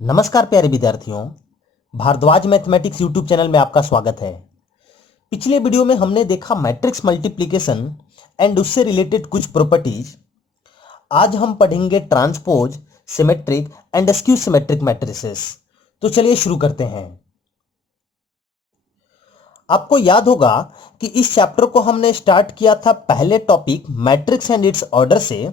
नमस्कार प्यारे विद्यार्थियों। भारद्वाज मैथमेटिक्स यूट्यूब चैनल में आपका स्वागत है। पिछले वीडियो में हमने देखा मैट्रिक्स मल्टीप्लिकेशन एंड उससे रिलेटेड कुछ प्रॉपर्टीज। आज हम पढ़ेंगे transpose, symmetric and skew symmetric matrices. तो चलिए शुरू करते हैं। आपको याद होगा कि इस चैप्टर को हमने स्टार्ट किया था पहले topic matrix and it's order से,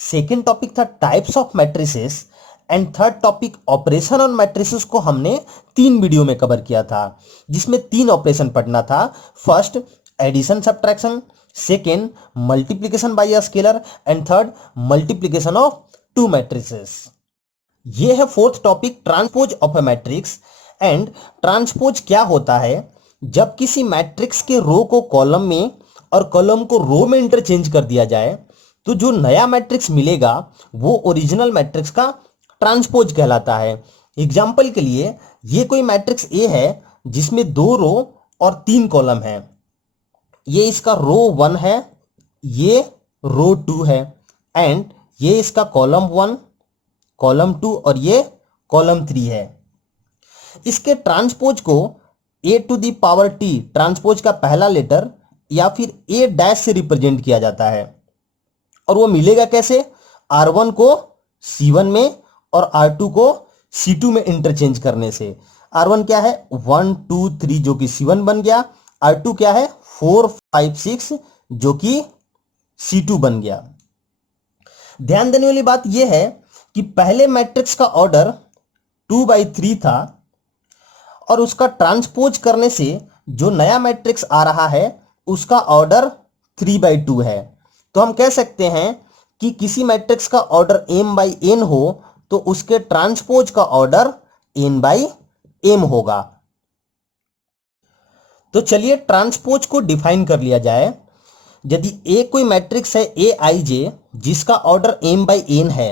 सेकेंड टॉपिक था types of matrices and third topic operation on matrices को हमने 3 वीडियो में कवर किया था, जिसमें 3 ऑपरेशन पढ़ना था। First edition subtraction, second multiplication bye a scalar and third multiplication of 2 matrices. ये है fourth topic transpose of A matrix. And transpose क्या होता है? जब किसी मैट्रिक्स के रो को कॉलम में और कॉलम को रो में इंटरचेंज कर दिया जाए तो जो नया मैट्रिक्स मिलेगा वो ओरिजिनल मैट्रिक्स का ट्रांसपोज कहलाता है। एग्जाम्पल के लिए ये कोई मैट्रिक्स ए है जिसमें 2 रो और 3 कॉलम है। ये इसका रो 1 है, ये रो 2 है एंड ये इसका कॉलम 1, कॉलम 2 और ये कॉलम 3 है। इसके ट्रांसपोज को A to the power T, transpose का पहला लेटर या फिर ए डैश से रिप्रेजेंट किया जाता है। और वो मिलेगा कैसे? R1 को C1 में और R2 को C2 में इंटरचेंज करने से। R1 क्या है? 1 2 3 जो कि C1 बन गया। R2 क्या है? 4 5 6 जो कि C2 बन गया। ध्यान देने वाली बात यह है कि पहले मैट्रिक्स का ऑर्डर 2/3 था और उसका ट्रांसपोज करने से जो नया मैट्रिक्स आ रहा है उसका ऑर्डर 3/2 है। तो हम कह सकते हैं कि किसी मैट्रिक्स का ऑर्डर m/n हो तो उसके ट्रांसपोज का ऑर्डर n/m होगा। तो चलिए ट्रांसपोज को डिफाइन कर लिया जाए। यदि ए कोई मैट्रिक्स है aij जिसका ऑर्डर m/n है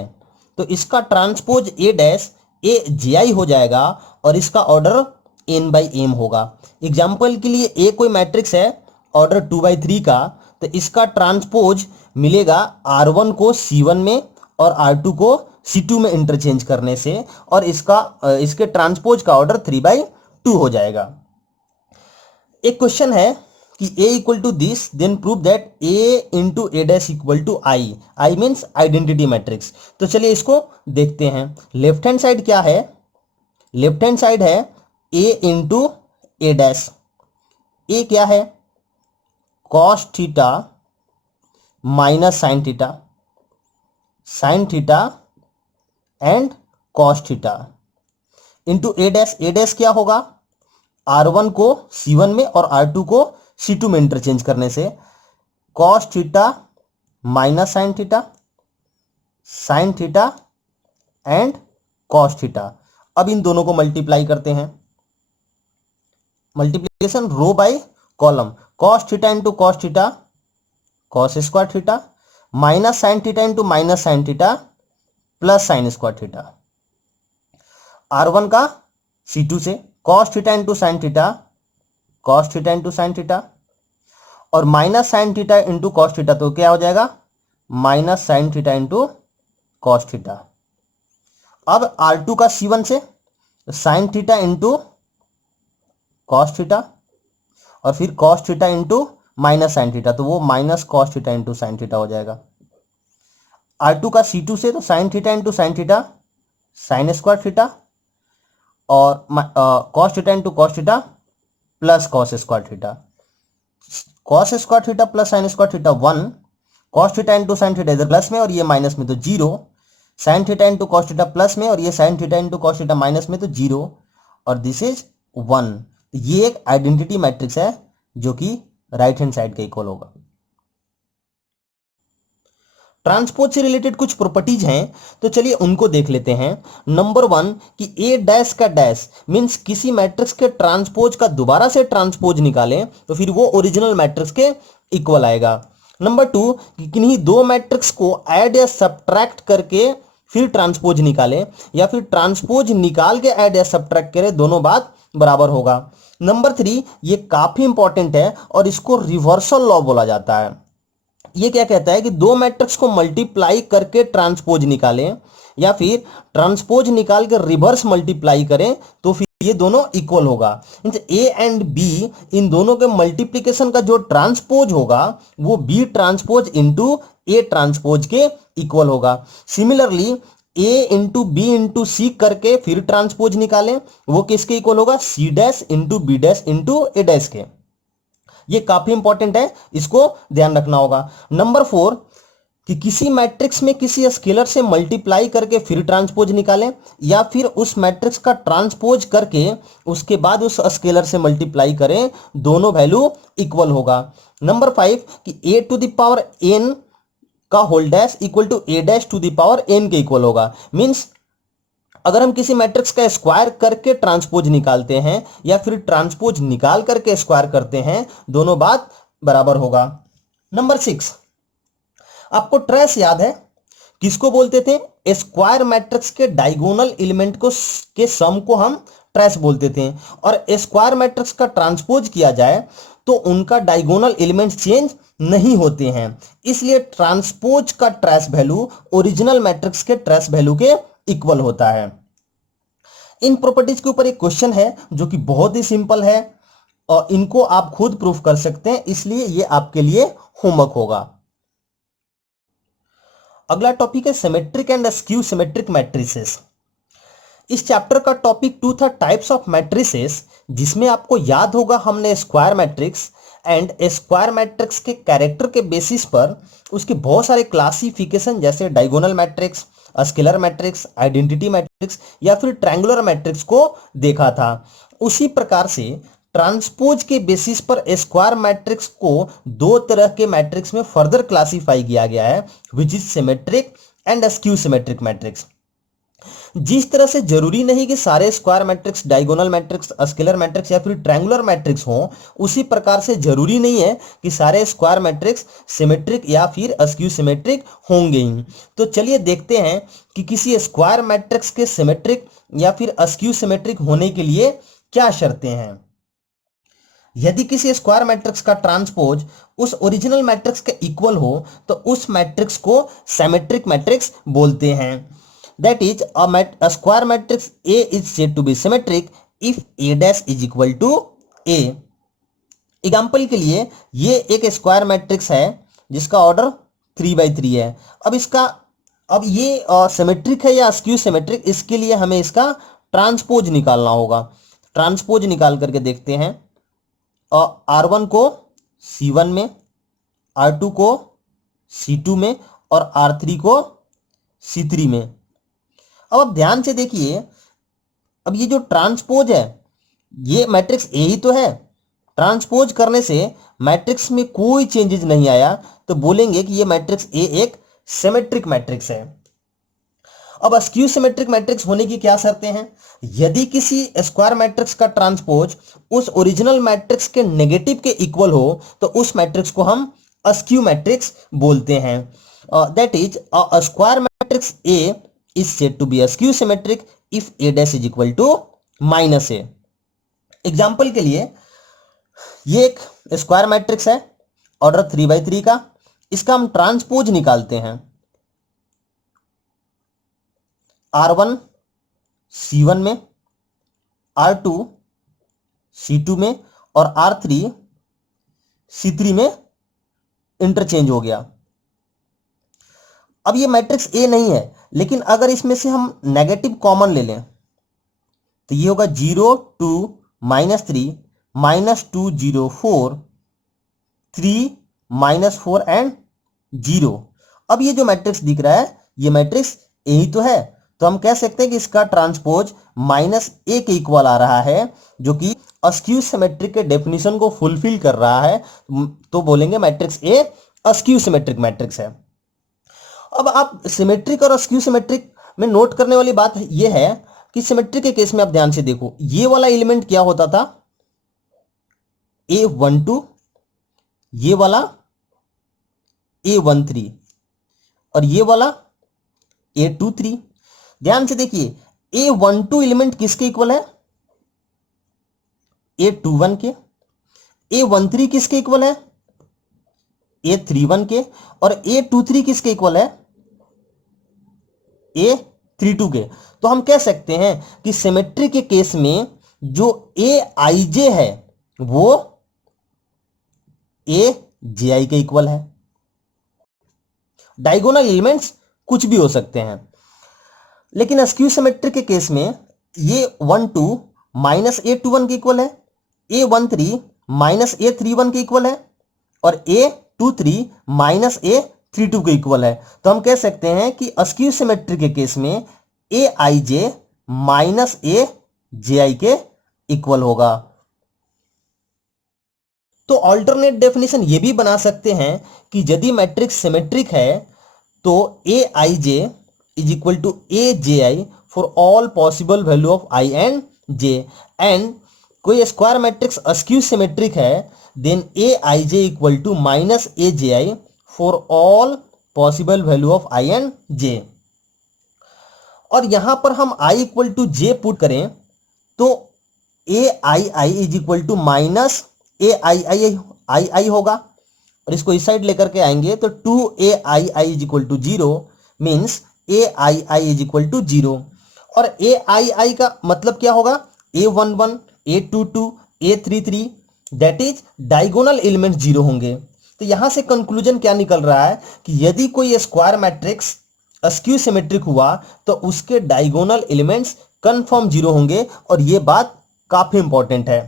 तो इसका ट्रांसपोज a डैश aji हो जाएगा और इसका ऑर्डर n/m होगा। एग्जाम्पल के लिए ए कोई मैट्रिक्स है ऑर्डर 2/3 का तो इसका ट्रांसपोज मिलेगा R1 को C1 में और R2 को C2 में इंटरचेंज करने से और इसके ट्रांसपोज का ऑर्डर 3/2 हो जाएगा। एक क्वेश्चन है कि A equal to this then prove that A into A dash equal to I. I means identity matrix. तो चलिए इसको देखते हैं। लेफ्ट हैंड साइड क्या है? लेफ्ट हैंड साइड है A इंटू ए डैश। ए क्या है? Cos theta minus sine theta, sine theta and cos theta into A dash. A dash क्या होगा? R1 को C1 में और R2 को C2 में इंटरचेंज करने से cos theta minus sine theta, sine theta and cos theta. अब इन दोनों को मल्टीप्लाई करते हैं। Multiplication row by column. Cos theta into cos theta cos square theta minus sine theta into minus sine theta plus sine square theta. R1 का C2 से cos theta into sine theta cos theta into sine theta और minus sine theta into cos theta तो क्या हो जाएगा? Minus sine theta into cos theta. अब R2 का C1 से sine theta into cos theta और फिर cos theta into minus sine theta तो वो minus cos theta into sine theta हो जाएगा। R2 का C2 से तो sine theta into sine theta sine square theta और cos theta into cos theta plus cos square theta. Cos square theta plus sine square theta 1, cos theta into sine theta इधर plus में और ये minus में तो 0, sign theta into cos theta plus में और ये sign theta into cos theta minus में तो 0 और दिस इज 1। ये एक आइडेंटिटी मैट्रिक्स है जो कि राइट हैंड साइड का इक्वल होगा। ट्रांसपोज से रिलेटेड कुछ प्रॉपर्टीज हैं तो चलिए उनको देख लेते हैं। नंबर 1 कि ए डैश का डैश मींस किसी मैट्रिक्स के ट्रांसपोज का दोबारा से ट्रांसपोज निकालें तो फिर वो ओरिजिनल मैट्रिक्स के इक्वल आएगा। नंबर 2 कि किन्हीं 2 मैट्रिक्स को ऐड या सब्ट्रैक्ट करके फिर ट्रांसपोज निकालें या फिर ट्रांसपोज निकाल के ऐड या सब्ट्रैक्ट करें, दोनों बात बराबर होगा। नंबर 3 ये काफी इंपॉर्टेंट है और इसको रिवर्सल लॉ बोला जाता है। ये क्या कहता है कि दो मैट्रिक्स को मल्टीप्लाई करके ट्रांसपोज निकालें या फिर ट्रांसपोज निकाल के रिवर्स मल्टीप्लाई करें तो फिर ये दोनों इक्वल होगा। ए एंड बी इन दोनों के मल्टीप्लीकेशन का जो ट्रांसपोज होगा वो B transpose into A transpose के इक्वल होगा। Similarly A into B into C करके फिर ट्रांसपोज निकालें, वो किसके इक्वल होगा? C dash into B dash into A dash के। ये काफी इंपॉर्टेंट है, इसको ध्यान रखना होगा। नंबर 4 कि किसी मैट्रिक्स में किसी स्केलर से मल्टीप्लाई करके फिर ट्रांसपोज निकालें या फिर उस मैट्रिक्स का ट्रांसपोज करके उसके बाद उस स्केलर से मल्टीप्लाई करें, दोनों वैल्यू इक्वल होगा। नंबर 5 कि A to the power N का whole dash equal to A dash to the power N के इक्वल होगा। मींस अगर हम किसी मैट्रिक्स का स्क्वायर करके ट्रांसपोज निकालते हैं या फिर ट्रांसपोज निकाल करके स्क्वायर करते हैं, दोनों बात बराबर होगा। नंबर 6 आपको ट्रेस याद है, किसको बोलते थे? स्क्वायर मैट्रिक्स के डायगोनल एलिमेंट को के सम को हम ट्रेस बोलते थे। और स्क्वायर मैट्रिक्स का ट्रांसपोज किया जाए तो उनका डायगोनल एलिमेंट चेंज नहीं होते हैं, इसलिए ट्रांसपोज का ट्रेस वैल्यू ओरिजिनल मैट्रिक्स के ट्रेस वैल्यू के इक्वल होता है। इन प्रॉपर्टीज के ऊपर एक क्वेश्चन है जो कि बहुत ही सिंपल है और इनको आप खुद प्रूफ कर सकते हैं, इसलिए ये आपके लिए होमवर्क होगा। अगला टॉपिक है symmetric and skew symmetric matrices. इस चैप्टर का टॉपिक 2 था टाइप्स ऑफ मैट्रिसेस, जिसमें आपको याद होगा हमने square matrix and square matrix के कैरेक्टर के बेसिस पर उसके बहुत सारे क्लासिफिकेशन जैसे diagonal matrix, scalar matrix, identity matrix या फिर ट्रायंगुलर मैट्रिक्स को देखा था। उसी प्रकार से ट्रांसपोज के बेसिस पर स्क्वायर मैट्रिक्स को दो तरह के मैट्रिक्स में फर्दर क्लासिफाई किया गया है, which is symmetric and skew symmetric matrix. जिस तरह से जरूरी नहीं कि सारे square matrix diagonal matrix, scalar matrix या फिर ट्रायंगुलर मैट्रिक्स हों, उसी प्रकार से जरूरी नहीं है कि सारे स्क्वायर मैट्रिक्स सिमेट्रिक या फिर स्क्यू सिमेट्रिक होंगे ही। तो चलिए देखते हैं कि किसी स्क्वायर मैट्रिक्स के सिमेट्रिक या फिर स्क्यू सिमेट्रिक होने के लिए क्या शर्तें हैं। यदि किसी स्क्वायर मैट्रिक्स का ट्रांसपोज उस ओरिजिनल मैट्रिक्स के इक्वल हो तो उस मैट्रिक्स को सिमेट्रिक मैट्रिक्स बोलते हैं। That is, a square matrix A is said to be symmetric if A dash is equal to A. Example के लिए ये एक स्क्वायर मैट्रिक्स है जिसका ऑर्डर 3/3 है। अब ये सिमेट्रिक है या स्क्यू सिमेट्रिक, इसके लिए हमें इसका ट्रांसपोज निकालना होगा। ट्रांसपोज निकाल करके देखते हैं। R1 को C1 में, R2 को C2 में और R3 को C3 में। अब आप ध्यान से देखिए, अब ये जो ट्रांसपोज है ये मैट्रिक्स ए ही तो है। ट्रांसपोज करने से मैट्रिक्स में कोई चेंजेस नहीं आया तो बोलेंगे कि ये मैट्रिक्स ए एक सिमेट्रिक मैट्रिक्स है। अब स्क्यू सिमेट्रिक मैट्रिक्स होने की क्या शर्तें हैं? यदि किसी स्क्वायर मैट्रिक्स का ट्रांसपोज उस ओरिजिनल मैट्रिक्स के नेगेटिव के इक्वल हो तो उस मैट्रिक्स को हम स्क्यू मैट्रिक्स बोलते हैं। That is a square matrix A is said to be skew symmetric if A dash is equal to -A। Example के लिए ये एक स्क्वायर मैट्रिक्स है ऑर्डर 3/3 का, इसका हम ट्रांसपोज निकालते हैं। R1 C1 में, R2 C2 में और R3 C3 में इंटरचेंज हो गया। अब ये मैट्रिक्स ए नहीं है, लेकिन अगर इसमें से हम नेगेटिव कॉमन ले लें तो ये होगा 0 2 -3 -2 0 4 3 -4 एंड 0। अब ये जो मैट्रिक्स दिख रहा है ये मैट्रिक्स ए ही तो है, तो हम कह सकते हैं कि इसका ट्रांसपोज -A के इक्वल आ रहा है, जो कि स्क्यू सिमेट्रिक के डेफिनेशन को फुलफिल कर रहा है, तो बोलेंगे matrix A skew symmetric matrix है। अब आप सिमेट्रिक और स्क्यू सिमेट्रिक में नोट करने वाली बात यह है कि सिमेट्रिक के केस में आप ध्यान से देखो, ये वाला एलिमेंट क्या होता था? A12, ये वाला A13 और ये वाला A23। ध्यान से देखिए, A12 एलिमेंट किसके इक्वल है? A21 के। A13 किसके इक्वल है? A31 के, और A23 किसके इक्वल है? A32 के। तो हम कह सकते हैं कि सिमेट्री के केस में जो Aij है वो Aj के इक्वल है। डायगोनल एलिमेंट्स कुछ भी हो सकते हैं, लेकिन स्क्यू सिमेट्री के केस में ये 12 माइनस A21 के इक्वल है, A13 माइनस A31 के इक्वल है, और A23 माइनस A32 के इक्वल है। तो हम कह सकते हैं कि स्क्यू सिमेट्री के केस में Aij माइनस Aj के इक्वल होगा। तो अल्टरनेट डेफिनेशन ये भी बना सकते हैं कि यदि मैट्रिक्स सिमेट्रिक है तो Aij is equal to Aj for all possible value of i and j, and कोई स्क्वायर मैट्रिक्स अस्क्यू सिमेट्रिक है then Aij equal to minus Aj for all possible value of i and j। और यहां पर हम i equal to j put करें तो Aii is equal to minus ai होगा, और इसको इस साइड लेकर के आएंगे तो 2ai is equal to 0 means ai is equal to 0। और ai का मतलब क्या होगा? a11, a22, a33, that is diagonal element 0 होंगे। तो यहां से कंक्लूजन क्या निकल रहा है कि यदि कोई स्क्वायर मैट्रिक्स स्क्यू सिमेट्रिक हुआ तो उसके डायगोनल एलिमेंट्स कंफर्म 0 होंगे, और यह बात काफी इंपॉर्टेंट है।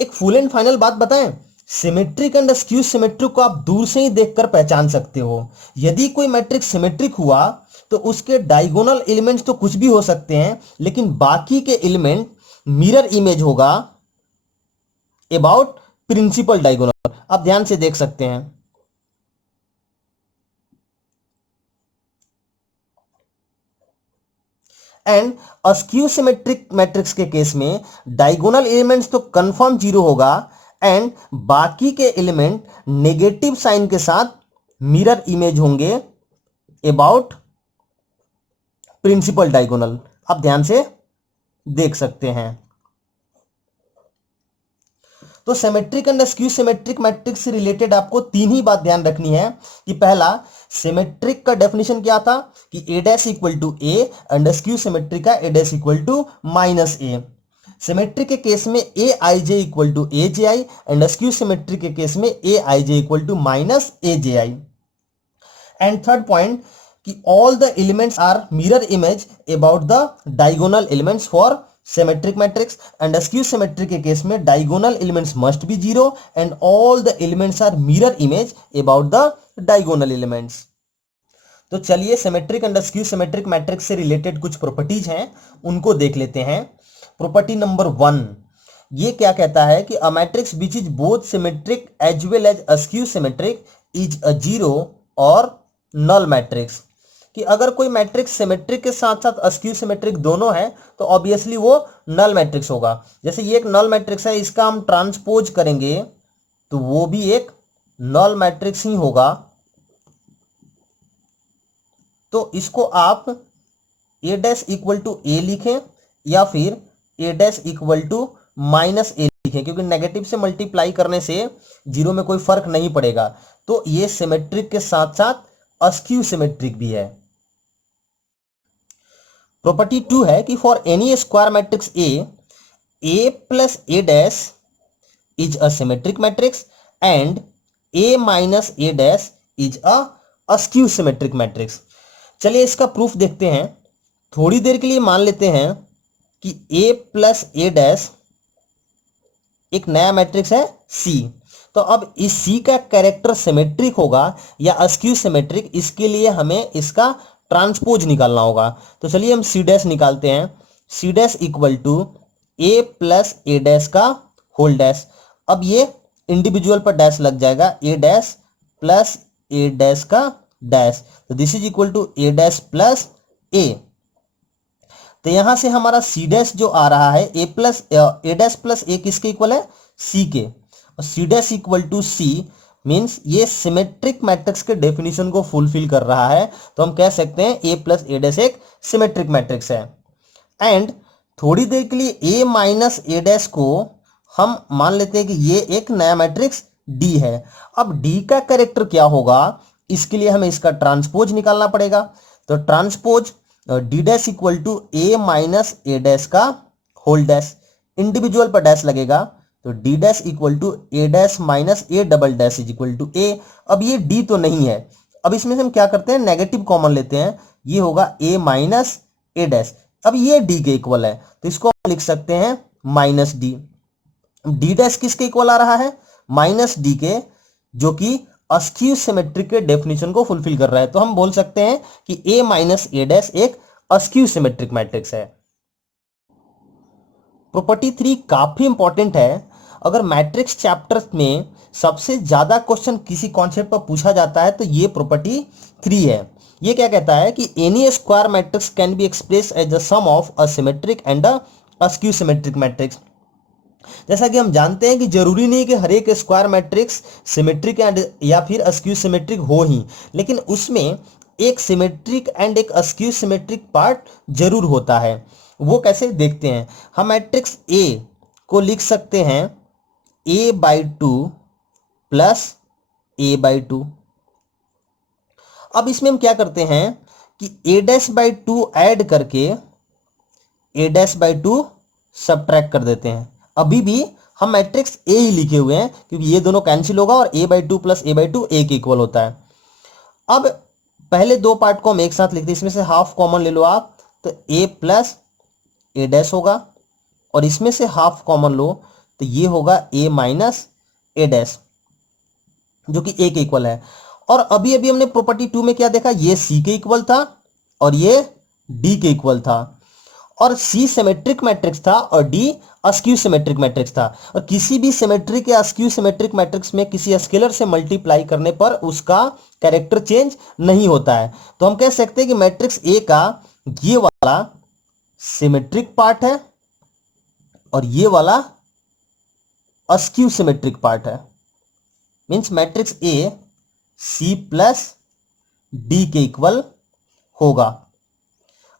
एक फुल एंड फाइनल बात बताएं, सिमेट्रिक एंड स्क्यू सिमेट्रिक को आप दूर से ही देखकर पहचान सकते हो। यदि कोई मैट्रिक्स सिमेट्रिक हुआ तो उसके डायगोनल एलिमेंट्स तो कुछ भी हो सकते हैं, लेकिन बाकी के एलिमेंट मिरर इमेज होगा अबाउट प्रिंसिपल डायगोनल। आप ध्यान से देख सकते हैं। एंड स्क्यू सिमेट्रिक मैट्रिक्स के केस में डायगोनल एलिमेंट्स तो कंफर्म 0 होगा, एंड बाकी के एलिमेंट नेगेटिव साइन के साथ मिरर इमेज होंगे अबाउट प्रिंसिपल डायगोनल। आप ध्यान से देख सकते हैं। तो symmetric and skew symmetric matrix से रिलेटेड आपको तीन ही बात ध्यान रखनी है कि पहला, सिमेट्रिक का डेफिनेशन क्या था कि a dash equal to a, and skew symmetric का a dash equal to minus a। Symmetric के केस में Aij equal to Aj, and skew symmetric के केस में Aij equal to minus Aj। And third point कि all the elements are mirror image about the diagonal elements for symmetric matrix, and skew symmetric के case में diagonal elements must be 0 and all the elements are mirror image about the diagonal elements. तो चलिए symmetric and skew symmetric matrix से related कुछ properties हैं उनको देख लेते हैं। प्रॉपर्टी नंबर 1, ये क्या कहता है कि a matrix which is both symmetric as well as skew symmetric is a 0 और नल मैट्रिक्स। कि अगर कोई मैट्रिक्स सिमेट्रिक के साथ साथ स्क्यू सिमेट्रिक दोनों है तो ऑब्वियसली वो नल मैट्रिक्स होगा। जैसे ये एक नल मैट्रिक्स है, इसका हम ट्रांसपोज करेंगे तो वो भी एक नल मैट्रिक्स ही होगा। तो इसको आप a dash equal to a लिखें या फिर a dash equal to minus a लिखें, क्योंकि नेगेटिव से मल्टीप्लाई करने से 0 में कोई फर्क नहीं पड़ेगा। तो ये सिमेट्रिक के साथ साथ स्क्यू सिमेट्रिक भी है। प्रॉपर्टी 2 है कि for any square matrix a plus a dash is a symmetric matrix and a minus a dash is a skew symmetric matrix. चलिए इसका प्रूफ देखते हैं। थोड़ी देर के लिए मान लेते हैं कि a प्लस a डैश एक नया मैट्रिक्स है C। तो अब इस C का कैरेक्टर सिमेट्रिक होगा या स्क्यू सिमेट्रिक, इसके लिए हमें इसका ट्रांसपोज निकालना होगा। तो चलिए हम C डैश निकालते हैं। C dash equal to a plus a dash का होल डैश। अब ये इंडिविजुअल पर डैश लग जाएगा, a dash plus a dash का डैश, तो this is equal to a dash plus a। तो यहां से हमारा C डैश जो आ रहा है a डैश प्लस a किसके इक्वल है? C के। और C dash equal to C means ये सिमेट्रिक मैट्रिक्स के डेफिनेशन को फुलफिल कर रहा है। तो हम कह सकते हैं a प्लस a डैश एक सिमेट्रिक मैट्रिक्स है। एंड थोड़ी देर के लिए a माइनस a डैश को हम मान लेते हैं कि ये एक नया मैट्रिक्स डी है। अब डी का कैरेक्टर क्या होगा, इसके लिए हमें इसका ट्रांसपोज निकालना पड़ेगा। तो transpose D dash equal to A minus A dash का होल डैश, इंडिविजुअल पर डैश लगेगा तो D dash equal to A dash minus A double dash is equal to A. अब ये डी तो नहीं है, अब इसमें से हम क्या करते हैं, नेगेटिव कॉमन लेते हैं, ये होगा ए माइनस ए डैश। अब ये डी के इक्वल है तो इसको हम लिख सकते हैं माइनस डी। डी डैश किसके इक्वल आ रहा है, माइनस डी के, जो कि अस्क्यू सिमेट्रिक के डेफिनेशन को फुलफिल कर रहा है। तो हम बोल सकते हैं कि ए माइनस ए डैश एक अस्क्यू सिमेट्रिक मैट्रिक्स है। प्रॉपर्टी 3 काफी इंपॉर्टेंट है। अगर मैट्रिक्स चैप्टर में सबसे ज्यादा क्वेश्चन किसी कॉन्सेप्ट पर पूछा जाता है तो ये प्रॉपर्टी 3 है। ये क्या कहता है कि any square matrix can be express as the sum of a symmetric and a skew symmetric matrix. जैसा कि हम जानते हैं कि जरूरी नहीं कि हर एक स्क्वायर मैट्रिक्स सिमेट्रिक एंड या फिर अस्क्यू सिमेट्रिक हो ही, लेकिन उसमें एक सिमेट्रिक एंड एक अस्क्यू सिमेट्रिक पार्ट जरूर होता है। वो कैसे देखते हैं, हम मैट्रिक्स ए को लिख सकते हैं a/2 प्लस a/2। अब इसमें हम क्या करते हैं कि a'/2 ऐड करके a'/2 सब्ट्रैक्ट कर देते हैं। अभी भी हम मैट्रिक्स ए ही लिखे हुए हैं क्योंकि ये दोनों कैंसिल होगा और a/2 प्लस a/2 ए के इक्वल होता है। अब पहले दो पार्ट को हम एक साथ लिखते हैं, इसमें से हाफ कॉमन ले लो आप तो a प्लस ए डैश होगा और इसमें से हाफ कॉमन लो तो ये होगा a माइनस ए डैश, जो कि a के इक्वल है। और अभी अभी हमने प्रॉपर्टी 2 में क्या देखा, ये c के इक्वल था और ये d के इक्वल था, और c सिमेट्रिक मैट्रिक्स था और d अस्क्यू सिमेट्रिक मैट्रिक्स था। और किसी भी सिमेट्रिक या अस्क्यू सिमेट्रिक मैट्रिक्स में किसी स्केलर से मल्टीप्लाई करने पर उसका कैरेक्टर चेंज नहीं होता है। तो हम कह सकते हैं कि मैट्रिक्स ए का ये वाला सिमेट्रिक पार्ट है और ये वाला अस्क्यू सिमेट्रिक पार्ट है। Means matrix A C plus D के इक्वल होगा।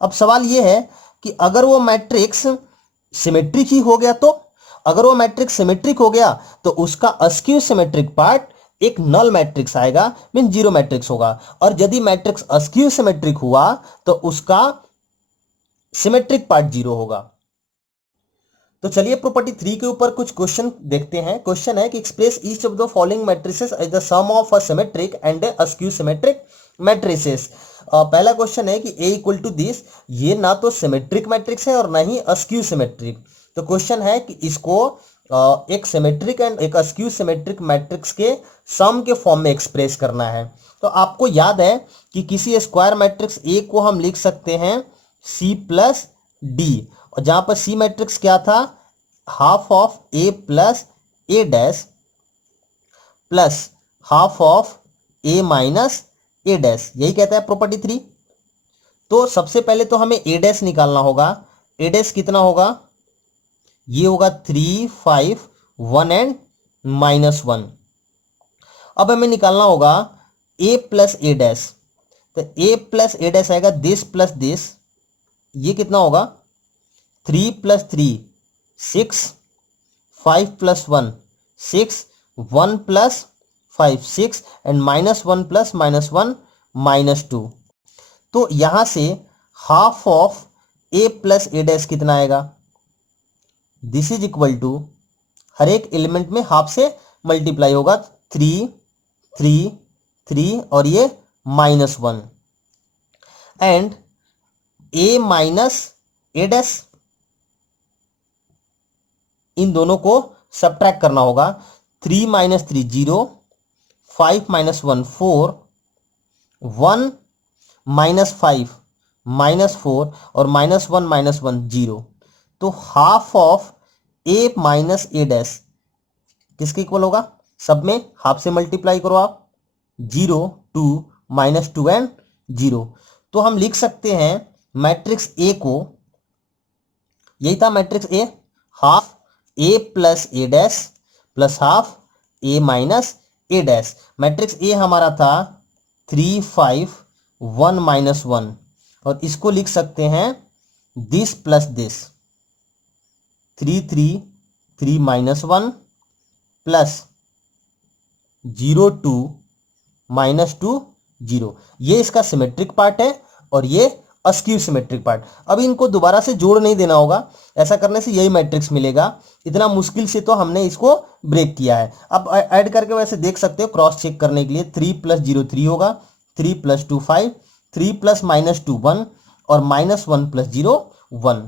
अब सवाल यह है कि अगर वो मैट्रिक्स सिमेट्रिक ही हो गया तो, अगर वो मैट्रिक्स सिमेट्रिक हो गया तो उसका अस्क्यू सिमेट्रिक पार्ट एक नल मैट्रिक्स आएगा, मीन जीरो मैट्रिक्स होगा। और यदि मैट्रिक्स अस्क्यू सिमेट्रिक हुआ तो उसका सिमेट्रिक पार्ट जीरो होगा। तो चलिए प्रॉपर्टी 3 के ऊपर कुछ क्वेश्चन देखते हैं। क्वेश्चन है कि express each of the following matrices as the sum of a symmetric and a skew symmetric matrices. पहला क्वेश्चन है कि a इक्वल टू दिस, ये ना तो सिमेट्रिक मैट्रिक्स है और ना ही अस्क्यू सिमेट्रिक। तो क्वेश्चन है कि इसको एक सिमेट्रिक एंड एक अस्क्यू सिमेट्रिक मैट्रिक्स के सम के फॉर्म में एक्सप्रेस करना है। तो आपको याद है कि किसी स्क्वायर मैट्रिक्स a को हम लिख सकते हैं c प्लस डी, और जहां पर c मैट्रिक्स क्या था, half of a plus A dash plus half of a minus A dash, यही कहता है प्रॉपर्टी 3। तो सबसे पहले तो हमें ए डैश निकालना होगा। ए डैश कितना होगा, ये होगा 3, 5, 1 एंड -1। अब हमें निकालना होगा a प्लस ए डैश, तो a प्लस ए डैश आएगा दिस प्लस दिस, ये कितना होगा 3 plus 3 6, 5 plus 1 6, 1 plus 5 6 and -1 plus -1 -2। तो यहां से half of a plus A dash कितना आएगा, दिस इज इक्वल टू, हर एक एलिमेंट में हाफ से मल्टीप्लाई होगा, 3 3 3 और ये -1 and a minus A dash, इन दोनों को सब्ट्रैक्ट करना होगा। 3 - 3 0, 5 - 1 4, 1 - 5 -4 और -1 -1 0। तो half of a minus A dash किसके इक्वल होगा, सब में हाफ से मल्टीप्लाई करो आप, 0 2 -2 एंड 0। तो हम लिख सकते हैं मैट्रिक्स ए को, यही था matrix A, half a plus A dash plus half a minus A dash. Matrix A हमारा था 3 5 1 -1, और इसको लिख सकते हैं दिस प्लस दिस, 3 3 3 -1 प्लस 0 2 -2 0, ये इसका सिमेट्रिक पार्ट है और ये अस्क्यू सिमेट्रिक पार्ट। अब इनको दोबारा से जोड़ नहीं देना होगा, ऐसा करने से यही मैट्रिक्स मिलेगा। इतना मुश्किल से तो हमने इसको ब्रेक किया है। अब ऐड करके वैसे देख सकते हो क्रॉस चेक करने के लिए, 3 + 0 3 होगा, 3 + 2 5, 3 + -2 1 और -1 + 0 1।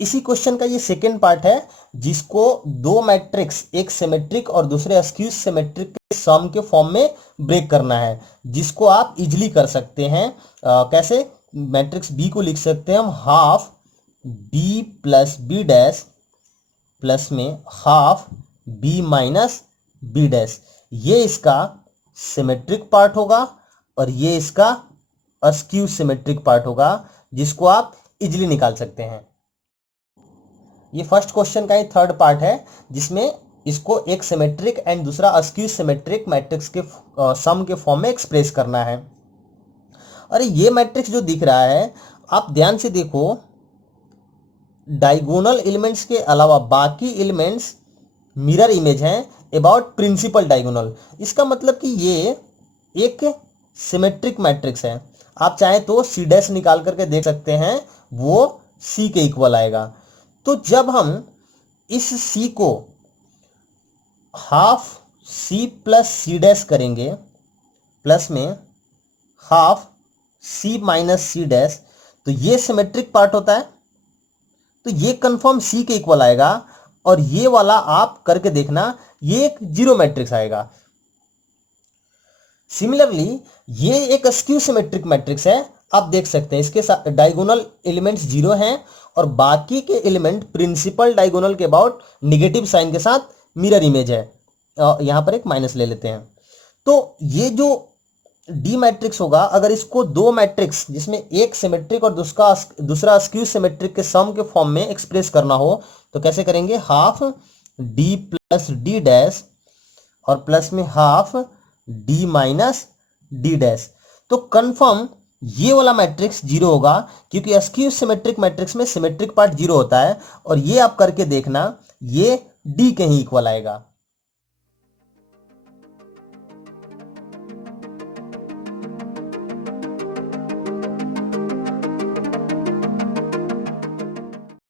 इसी क्वेश्चन का ये सेकेंड पार्ट है, जिसको दो मैट्रिक्स, एक सिमेट्रिक और दूसरे अस्क्यू सिमेट्रिक के सम के फॉर्म में ब्रेक करना है, जिसको आप इजिली कर सकते हैं। कैसे? मैट्रिक्स बी को लिख सकते हैं हम half B plus B dash plus में half B minus B dash. ये इसका सिमेट्रिक पार्ट होगा और ये इसका अस्क्यू सिमेट्रिक पार्ट होगा, जिसको आप इजिली निकाल सकते हैं। ये फर्स्ट क्वेश्चन का ही थर्ड पार्ट है, जिसमें इसको एक सिमेट्रिक एंड दूसरा अस्क्यू सिमेट्रिक मैट्रिक्स के सम के फॉर्म में एक्सप्रेस करना है। अरे ये मैट्रिक्स जो दिख रहा है, आप ध्यान से देखो, डायगोनल एलिमेंट्स के अलावा बाकी एलिमेंट्स मिरर इमेज हैं अबाउट प्रिंसिपल डायगोनल। इसका मतलब कि ये एक सिमेट्रिक मैट्रिक्स है। आप चाहे तो सी डैश निकाल करके देख सकते हैं, वो सी के इक्वल आएगा। तो जब हम इस सी को half C plus C dash करेंगे प्लस में half C minus C dash, तो ये सिमेट्रिक पार्ट होता है, तो ये कंफर्म सी के इक्वल आएगा। और ये वाला आप करके देखना, ये एक जीरो मैट्रिक्स आएगा। सिमिलरली ये एक अस्क्यू सिमेट्रिक मैट्रिक्स है। आप देख सकते हैं इसके साथ डायगोनल एलिमेंट्स जीरो हैं और बाकी के एलिमेंट प्रिंसिपल डायगोनल के अबाउट निगेटिव साइन के साथ मिरर इमेज है। यहां पर एक माइनस ले लेते हैं। तो ये जो डी मैट्रिक्स होगा, अगर इसको दो मैट्रिक्स जिसमें एक सिमेट्रिक और दूसरा अस्क्यू सिमेट्रिक के सम के फॉर्म में एक्सप्रेस करना हो, तो कैसे करेंगे? Half D plus D dash और प्लस में half D minus D dash. तो कंफर्म ये वाला मैट्रिक्स जीरो होगा, क्योंकि अस्क्यू सिमेट्रिक मैट्रिक्स में सिमेट्रिक पार्ट जीरो होता है। और ये आप करके देखना, ये डी के ही इक्वल आएगा।